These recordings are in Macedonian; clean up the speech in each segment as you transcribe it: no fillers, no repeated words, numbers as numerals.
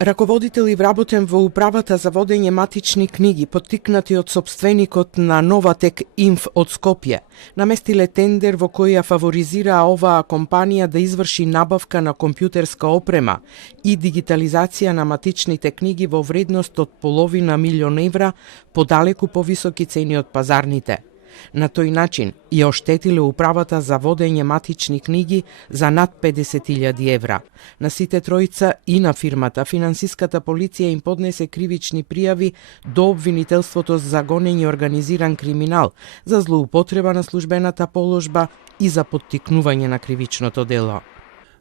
Раководител и вработен во управата за водење матични книги, поттикнати од сопственикот на Новатек Инф од Скопје, наместиле тендер во кој ја фаворизираа оваа компанија да изврши набавка на компјутерска опрема и дигитализација на матичните книги во вредност од $500,000 евра по далеку повисоки цени од пазарните. На тој начин ја оштетиле управата за водење матични книги за над 50,000 евра. На сите тројца и на фирмата финансиската полиција им поднесе кривични пријави до обвинителството за гонење организиран криминал, за злоупотреба на службената положба и за поттикнување на кривичното дело.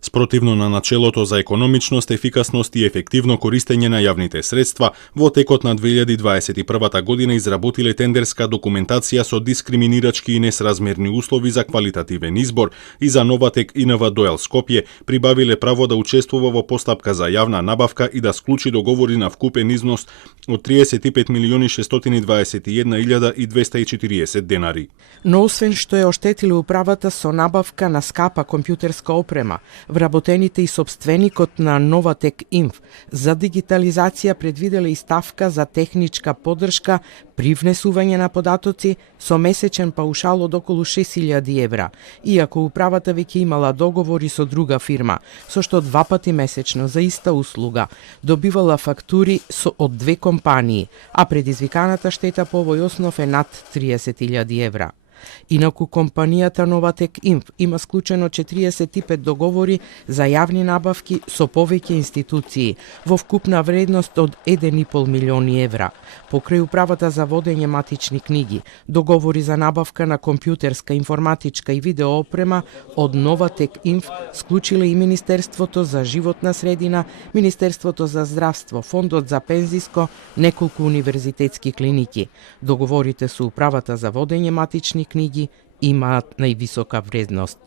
Спротивно на начелото за економичност, ефикасност и ефективно користење на јавните средства, во текот на 2021 година изработиле тендерска документација со дискриминирачки и несразмерни услови за квалитативен избор и за Новатек ИНВ Доел Скопје прибавиле право да учествува во постапка за јавна набавка и да склучи договори на вкупен износ од 35.621.240 денари. Но освен што е оштетиле управата со набавка на скапа компјутерска опрема, вработените и собственикот на Новатек Инф за дигитализација предвиделе и ставка за техничка поддршка при внесување на податоци со месечен паушал од околу 6,000 евра, иако управата веќе имала договори со друга фирма, со што 2 пати месечно за иста услуга добивала фактури од 2 компании, а предизвиканата штета по овој основ е над 30,000 евра. Инаку компанијата Новатек Инф има склучено 45 договори за јавни набавки со повеќе институции во вкупна вредност од 1,5 милиони евра. Покрај управата за водење матични книги, договори за набавка на компјутерска, информатичка и видео опрема од Новатек Инф склучиле и Министерството за животна средина, Министерството за здравство, Фондот за пензиско, неколку универзитетски клиники. Договорите со управата за водење матични книги имаат највисока вредност.